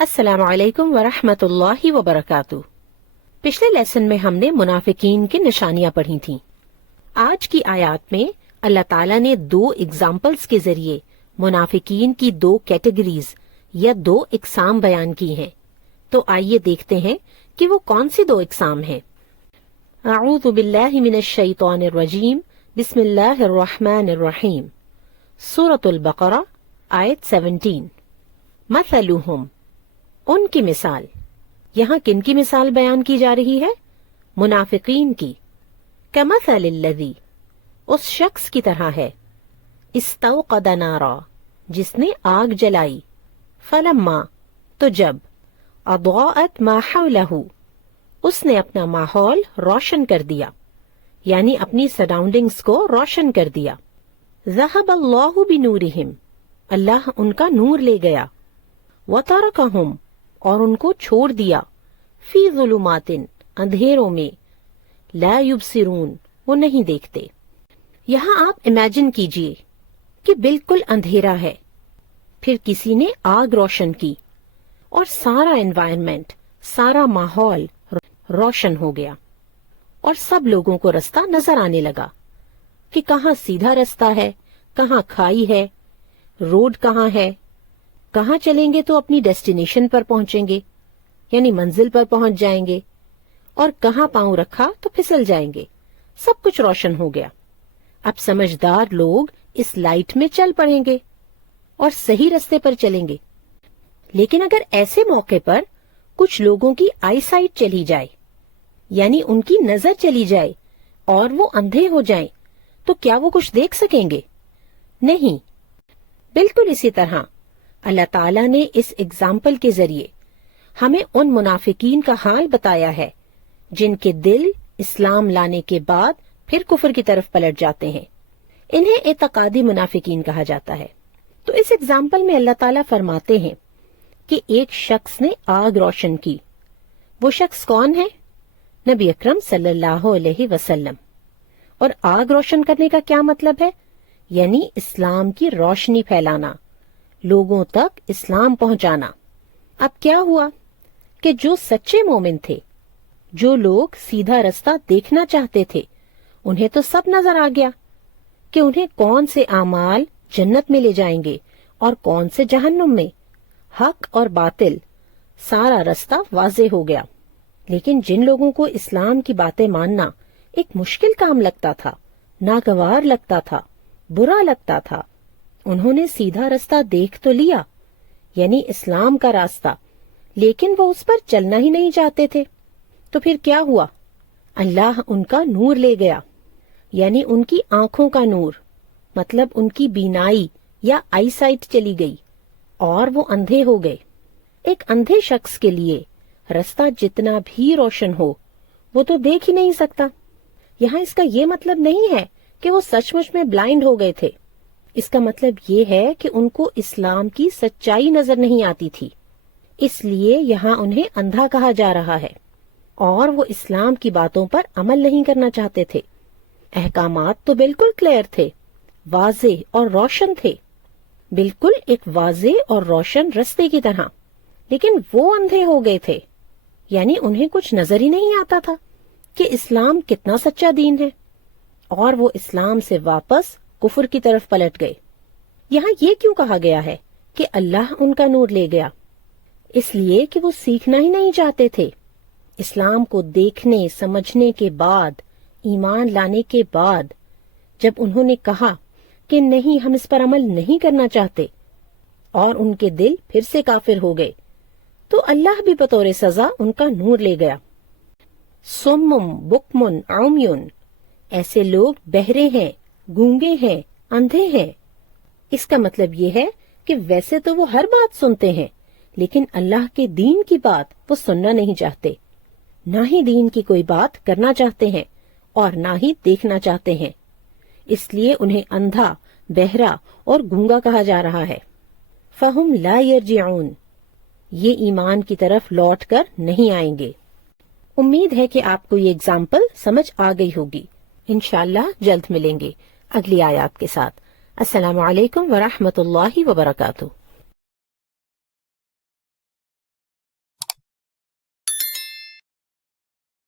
السلام علیکم ورحمۃ اللہ وبرکاتہ۔ پچھلے لیسن میں ہم نے منافقین کی نشانیاں پڑھی تھیں۔ آج کی آیات میں اللہ تعالیٰ نے 2 ایگزامپلز کے ذریعے منافقین کی 2 کیٹیگریز یا 2 اقسام بیان کی ہیں۔ تو آئیے دیکھتے ہیں کہ وہ کون سی 2 اقسام ہیں۔ اعوذ باللہ من الشیطان الرجیم، بسم اللہ الرحمن الرحیم۔ سورۃ البقرہ آیت 17۔ مثلہم، ان کی مثال۔ یہاں کن کی مثال بیان کی جا رہی ہے؟ منافقین کی۔ کمثل الذی، اس شخص کی طرح ہے، استوقد نارا، جس نے آگ جلائی، فلما، تو جب، اضاءت ما حولہ، اس نے اپنا ماحول روشن کر دیا، یعنی اپنی سراؤنڈنگز کو روشن کر دیا، ذہب اللہ بنورہم، اللہ ان کا نور لے گیا، وترکہم، اور ان کو چھوڑ دیا، فی ظلمات، اندھیروں میں، لا یبصرون، وہ نہیں دیکھتے۔ یہاں آپ امیجن کیجئے کہ بالکل اندھیرا ہے، پھر کسی نے آگ روشن کی اور سارا انوائرمنٹ، سارا ماحول روشن ہو گیا، اور سب لوگوں کو رستہ نظر آنے لگا کہ کہاں سیدھا رستہ ہے، کہاں کھائی ہے، روڈ کہاں ہے، کہاں چلیں گے تو اپنی ڈیسٹینیشن پر پہنچیں گے، یعنی منزل پر پہنچ جائیں گے، اور کہاں پاؤں رکھا تو پھسل جائیں گے۔ سب کچھ روشن ہو گیا۔ اب سمجھدار لوگ اس لائٹ میں چل پڑیں گے اور صحیح رستے پر چلیں گے۔ لیکن اگر ایسے موقع پر کچھ لوگوں کی آئی سائٹ چلی جائے، یعنی ان کی نظر چلی جائے اور وہ اندھے ہو جائیں، تو کیا وہ کچھ دیکھ سکیں گے؟ نہیں۔ بالکل اسی طرح اللہ تعالیٰ نے اس اگزامپل کے ذریعے ہمیں ان منافقین کا حال بتایا ہے جن کے دل اسلام لانے کے بعد پھر کفر کی طرف پلٹ جاتے ہیں۔ انہیں اعتقادی منافقین کہا جاتا ہے۔ تو اس اگزامپل میں اللہ تعالیٰ فرماتے ہیں کہ ایک شخص نے آگ روشن کی۔ وہ شخص کون ہے؟ نبی اکرم صلی اللہ علیہ وسلم۔ اور آگ روشن کرنے کا کیا مطلب ہے؟ یعنی اسلام کی روشنی پھیلانا، لوگوں تک اسلام پہنچانا۔ اب کیا ہوا کہ جو سچے مومن تھے، جو لوگ سیدھا رستہ دیکھنا چاہتے تھے، انہیں تو سب نظر آ گیا کہ انہیں کون سے اعمال جنت میں لے جائیں گے اور کون سے جہنم میں۔ حق اور باطل، سارا رستہ واضح ہو گیا۔ لیکن جن لوگوں کو اسلام کی باتیں ماننا ایک مشکل کام لگتا تھا، ناگوار لگتا تھا، برا لگتا تھا، انہوں نے سیدھا رستہ دیکھ تو لیا، یعنی اسلام کا راستہ، لیکن وہ اس پر چلنا ہی نہیں چاہتے تھے۔ تو پھر کیا ہوا؟ اللہ ان کا نور لے گیا، یعنی ان کی آنکھوں کا نور، مطلب ان کی بینائی یا آئی سائٹ چلی گئی اور وہ اندھے ہو گئے۔ ایک اندھے شخص کے لیے رستہ جتنا بھی روشن ہو، وہ تو دیکھ ہی نہیں سکتا۔ یہاں اس کا یہ مطلب نہیں ہے کہ وہ سچ مچ میں بلائنڈ ہو گئے تھے۔ اس کا مطلب یہ ہے کہ ان کو اسلام کی سچائی نظر نہیں آتی تھی، اس لیے یہاں انہیں اندھا کہا جا رہا ہے، اور وہ اسلام کی باتوں پر عمل نہیں کرنا چاہتے تھے۔ احکامات تو بالکل کلیئر تھے، واضح اور روشن تھے، بالکل ایک واضح اور روشن رستے کی طرح، لیکن وہ اندھے ہو گئے تھے، یعنی انہیں کچھ نظر ہی نہیں آتا تھا کہ اسلام کتنا سچا دین ہے، اور وہ اسلام سے واپس کفر کی طرف پلٹ گئے۔ یہاں یہ کیوں کہا گیا ہے کہ اللہ ان کا نور لے گیا؟ اس لیے کہ وہ سیکھنا ہی نہیں چاہتے تھے۔ اسلام کو دیکھنے سمجھنے کے بعد، ایمان لانے کے بعد، جب انہوں نے کہا کہ نہیں، ہم اس پر عمل نہیں کرنا چاہتے، اور ان کے دل پھر سے کافر ہو گئے، تو اللہ بھی بطور سزا ان کا نور لے گیا۔ سمم بکمن عمیون، ایسے لوگ بہرے ہیں، گونگے ہیں، اندھے ہیں۔ اس کا مطلب یہ ہے کہ ویسے تو وہ ہر بات سنتے ہیں، لیکن اللہ کے دین کی بات وہ سننا نہیں چاہتے، نہ ہی دین کی کوئی بات کرنا چاہتے ہیں اور نہ ہی دیکھنا چاہتے ہیں۔ اس لیے انہیں اندھا، بہرا اور گونگا کہا جا رہا ہے۔ فہم لا یرجعون، یہ ایمان کی طرف لوٹ کر نہیں آئیں گے۔ امید ہے کہ آپ کو یہ اگزامپل سمجھ آ گئی ہوگی۔ انشاءاللہ جلد ملیں گے اگلی آیات کے ساتھ۔ السلام علیکم ورحمۃ اللہ وبرکاتہ۔